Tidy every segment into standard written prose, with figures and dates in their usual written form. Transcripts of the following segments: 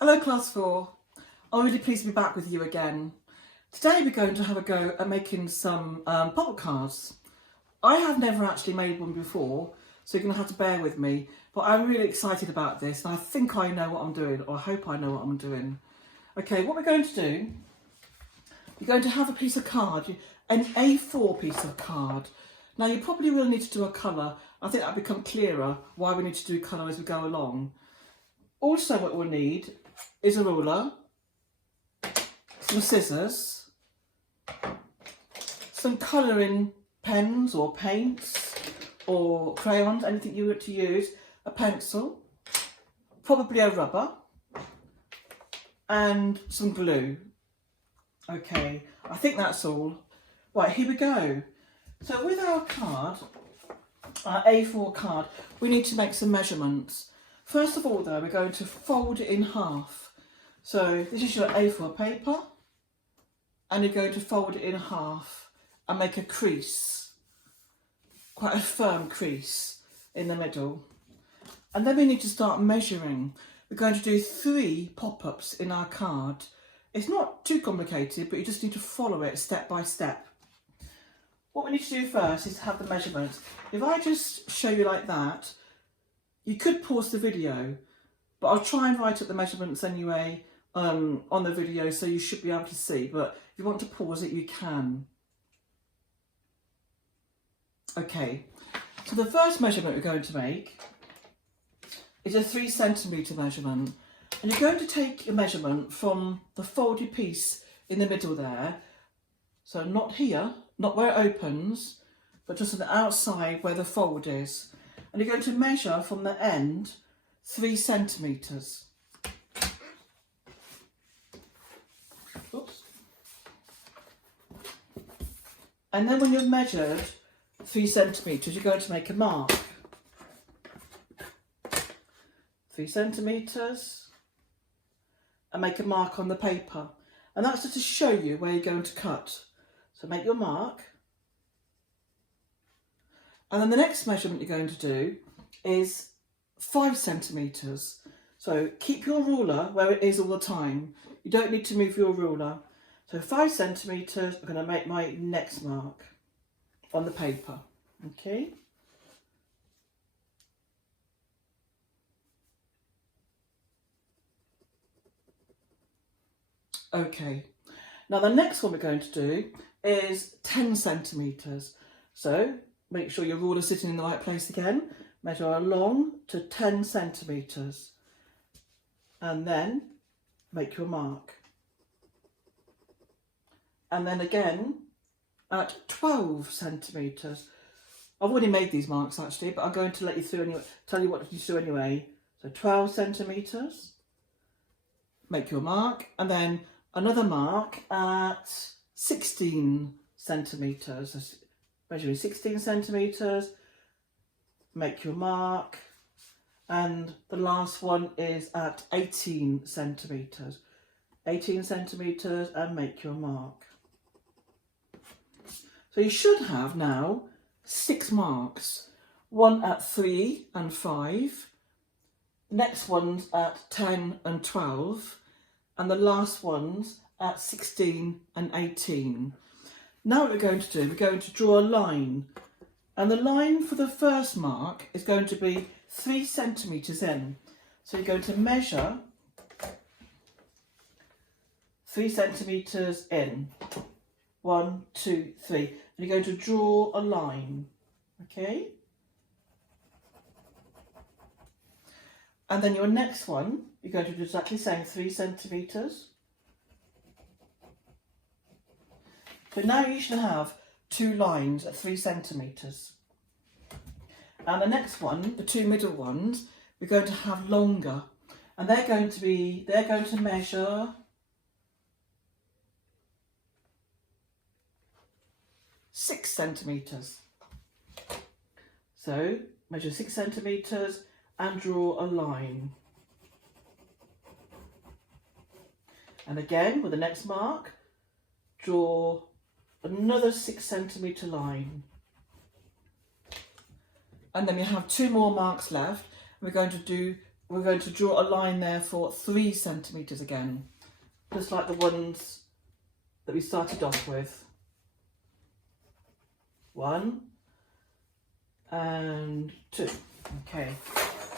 Hello Class 4, I'm really pleased to be back with you again. Today we're going to have a go at making some pop cards. I have never actually made one before, so you're going to have to bear with me, but I'm really excited about this and I think I know what I'm doing, or I hope I know what I'm doing. Okay, what we're going to do, you're going to have a piece of card, an A4 piece of card. Now you probably will need to do a colour. I think that'll become clearer why we need to do colour as we go along. Also what we'll need is a ruler, some scissors, some colouring pens or paints or crayons, anything you want to use, a pencil, probably a rubber and some glue. Okay, I think that's all. Right, here we go. So with our card, our A4 card, we need to make some measurements. First of all though, we're going to fold it in half. So this is your A4 paper and you're going to fold it in half and make a crease, quite a firm crease in the middle. And then we need to start measuring. We're going to do 3 pop-ups in our card. It's not too complicated, but you just need to follow it step by step. What we need to do first is have the measurements. If I just show you like that, you could pause the video, but I'll try and write up the measurements anyway on the video, so you should be able to see, but if you want to pause it, you can. Okay, so the first measurement we're going to make is a 3 centimetre measurement, and you're going to take your measurement from the folded piece in the middle there, so not here, not where it opens, but just on the outside where the fold is, and you're going to measure from the end 3 centimetres. Oops. And then when you've measured 3 centimetres, you're going to make a mark. 3 centimetres, and make a mark on the paper. And that's just to show you where you're going to cut. So make your mark. And then the next measurement you're going to do is 5 centimetres. So keep your ruler where it is all the time. You don't need to move your ruler. So 5 centimetres, I'm going to make my next mark on the paper. Okay. Okay. Now the next one we're going to do is 10 centimetres. So make sure your ruler's sitting in the right place again. Measure along to 10 centimetres. And then make your mark. And then again at 12 centimetres. I've already made these marks actually, but I'm going to let you through anyway, tell you what to do anyway. So 12 centimetres, make your mark, and then another mark at 16 centimetres. Measuring 16 centimetres, make your mark, and the last one is at 18 centimetres. 18 centimetres and make your mark. So you should have now 6 marks. One at 3 and 5, next one's at 10 and 12, and the last one's at 16 and 18. Now what we're going to do, we're going to draw a line, and the line for the first mark is going to be 3 centimetres in. So you're going to measure 3 centimetres in. 1, 2, 3. And you're going to draw a line. Okay? And then your next one, you're going to do exactly the same, 3 centimetres. So now you should have 2 lines at 3 centimetres. And the next one, the 2 middle ones, we're going to have longer. And they're going to measure 6 centimetres. So measure 6 centimetres and draw a line. And again with the next mark, draw another 6 centimetre line. And then we have 2 more marks left. We're going to do we're going to draw a line there for 3 centimetres again, just like the ones that we started off with. 1 and 2. Okay,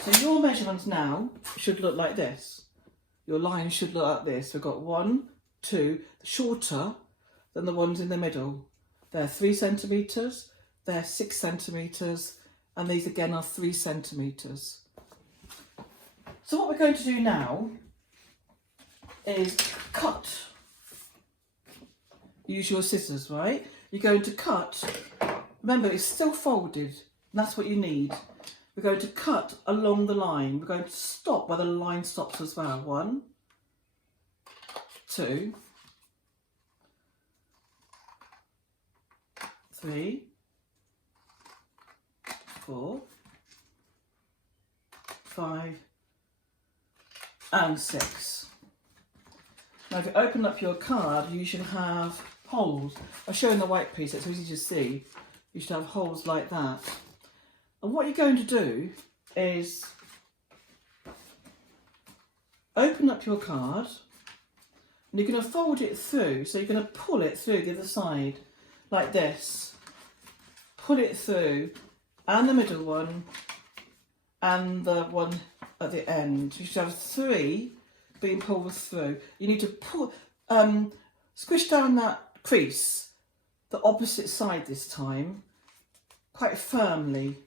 so your measurements now should look like this. Your line should look like this. We've got 1, 2, shorter than the ones in the middle. They're 3 centimetres, they're 6 centimetres, and these again are 3 centimetres. So what we're going to do now is cut. Use your scissors, right? You're going to cut. Remember, it's still folded. And that's what you need. We're going to cut along the line. We're going to stop where the line stops as well. 1, 2, 3, 4, 5, and 6. Now if you open up your card, you should have holes. I'll show you in the white piece, it's easy to see. You should have holes like that. And what you're going to do is open up your card and you're going to fold it through. So you're going to pull it through the other side like this. Pull it through, and the middle one and the one at the end. You should have 3 being pulled through. You need to pull, squish down that crease, the opposite side this time, quite firmly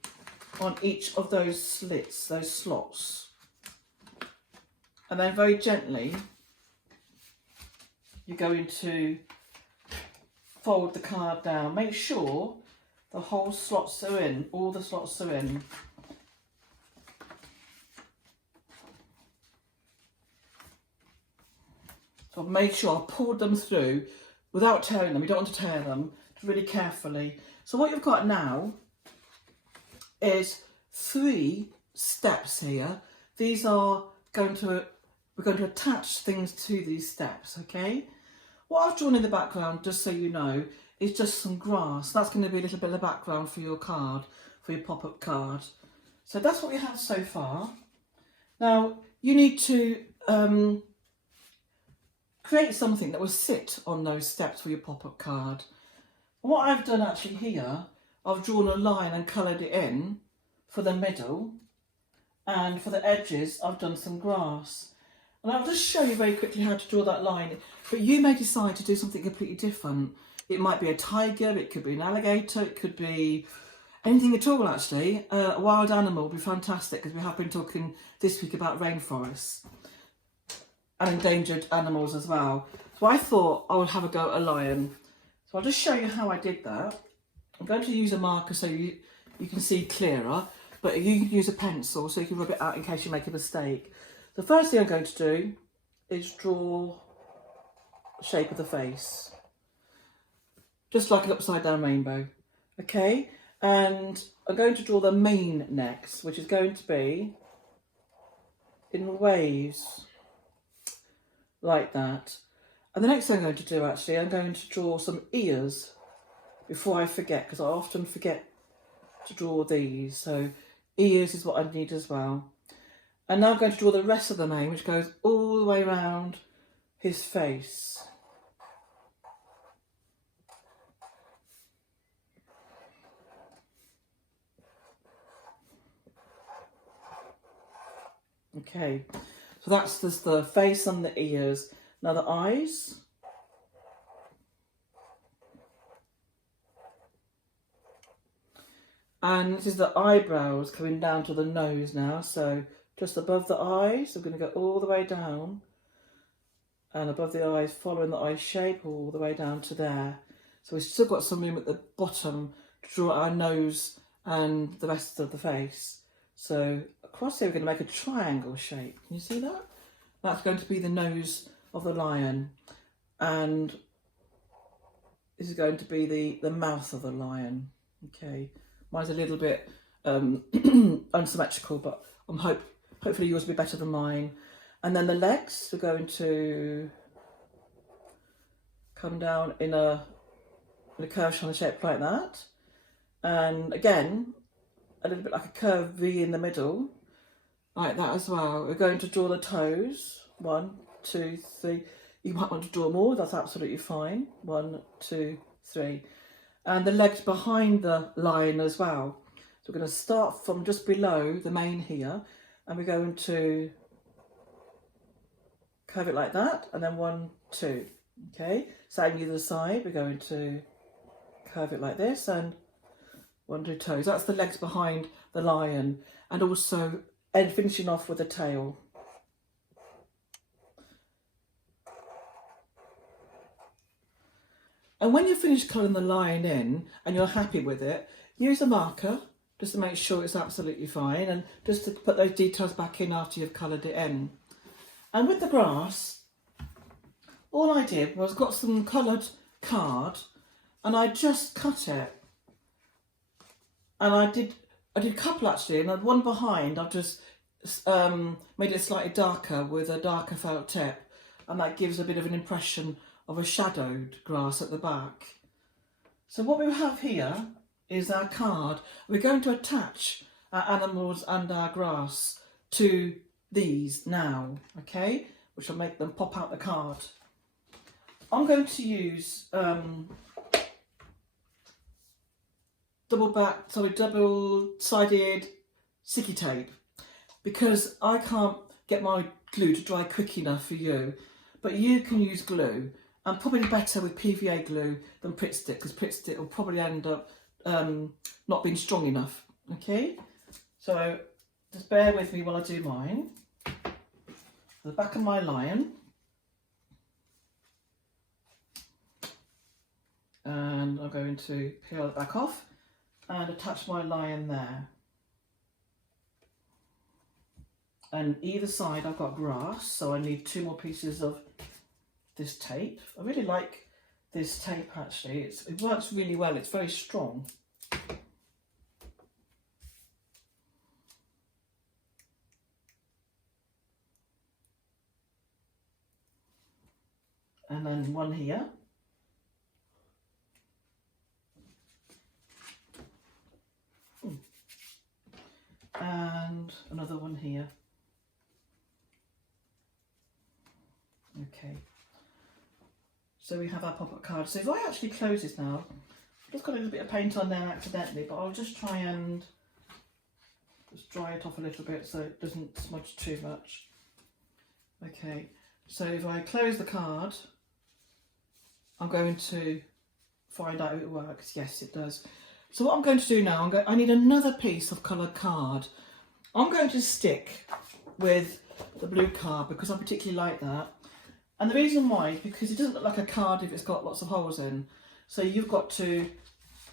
on each of those slits, those slots. And then very gently, you're going to fold the card down. Make sure the whole slots are in, all the slots are in. So I've made sure I pulled them through without tearing them. You don't want to tear them, really carefully. So what you've got now is 3 steps here. These are going to, we're going to attach things to these steps, okay? What I've drawn in the background, just so you know, is just some grass. That's going to be a little bit of the background for your card, for your pop-up card. So that's what we have so far. Now, you need to create something that will sit on those steps for your pop-up card. What I've done actually here, I've drawn a line and coloured it in for the middle, and for the edges I've done some grass. And I'll just show you very quickly how to draw that line, but you may decide to do something completely different. It might be a tiger, it could be an alligator, it could be anything at all actually. A wild animal would be fantastic, because we have been talking this week about rainforests and endangered animals as well. So I thought I would have a go at a lion. So I'll just show you how I did that. I'm going to use a marker so you can see clearer, but you can use a pencil so you can rub it out in case you make a mistake. The first thing I'm going to do is draw the shape of the face, just like an upside down rainbow. Okay, and I'm going to draw the mane next, which is going to be in waves like that. And the next thing I'm going to do actually, I'm going to draw some ears before I forget, because I often forget to draw these. So ears is what I need as well. And now I'm going to draw the rest of the mane, which goes all the way around his face. Okay, so that's just the face and the ears. Now the eyes. And this is the eyebrows coming down to the nose now. So just above the eyes, I'm going to go all the way down. And above the eyes, following the eye shape, all the way down to there. So we've still got some room at the bottom to draw our nose and the rest of the face. So across here, we're going to make a triangle shape. Can you see that? That's going to be the nose of the lion. And this is going to be the mouth of the lion. Okay. Mine's a little bit unsymmetrical, but hopefully yours will be better than mine. And then the legs are going to come down in a curved kind of shape like that. And again, a little bit like a curved V in the middle. like that as well. We're going to draw the toes. 1, 2, 3. You might want to draw more, that's absolutely fine. 1, 2, 3. And the legs behind the lion as well. So we're going to start from just below the mane here, and we're going to curve it like that, and then 1, 2. Okay, same either side. We're going to curve it like this, and 1, 2 toes. That's the legs behind the lion, and also and finishing off with the tail. And when you've finished colouring the lion in and you're happy with it, use a marker just to make sure it's absolutely fine, and just to put those details back in after you've coloured it in. And with the grass, all I did was got some coloured card and I just cut it. And I did a couple actually, and one behind I've just made it slightly darker with a darker felt tip, and that gives a bit of an impression of a shadowed grass at the back. So what we have here is our card. We're going to attach our animals and our grass to these now, okay, which will make them pop out the card. I'm going to use double-sided sticky tape, because I can't get my glue to dry quick enough for you, but you can use glue, and probably better with PVA glue than Pritt Stick, because Pritt Stick will probably end up not being strong enough. Okay, so just bear with me while I do mine. The back of my lion, and I'm going to peel it back off and attach my lion there. And either side I've got grass, so I need 2 more pieces of this tape. I really like this tape actually, it works really well, it's very strong. And then one here. And another one here. Okay, so we have our pop-up card. So if I actually close this now, I've just got a little bit of paint on there accidentally, but I'll just try and just dry it off a little bit so it doesn't smudge too much. Okay, so if I close the card, I'm going to find out if it works. Yes, it does. So what I'm going to do now, I need another piece of coloured card. I'm going to stick with the blue card because I particularly like that. And the reason why is because it doesn't look like a card if it's got lots of holes in. So you've got to,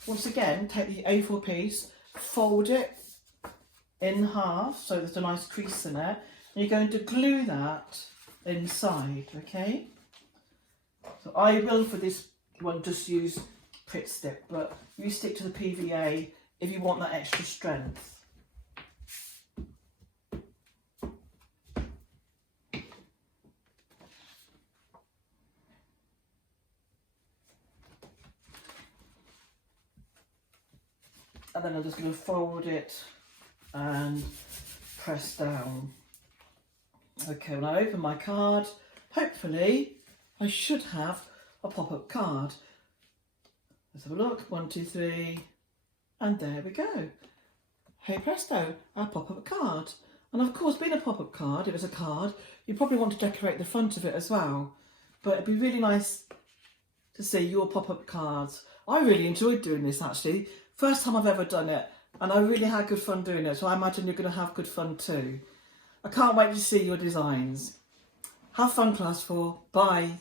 once again, take the A4 piece, fold it in half so there's a nice crease in it. And you're going to glue that inside, okay? So I will, for this one, just use Pritt Stick, but you stick to the PVA if you want that extra strength. And then I'm just going to fold it and press down. Okay, when I open my card, hopefully I should have a pop-up card. Let's have a look. 1, 2, 3, and there we go. Hey presto, our pop-up card. And of course, being a pop-up card, if it's a card, you probably want to decorate the front of it as well. But it'd be really nice to see your pop-up cards. I really enjoyed doing this actually. First time I've ever done it, and I really had good fun doing it, so I imagine you're going to have good fun too. I can't wait to see your designs. Have fun, Class 4. Bye.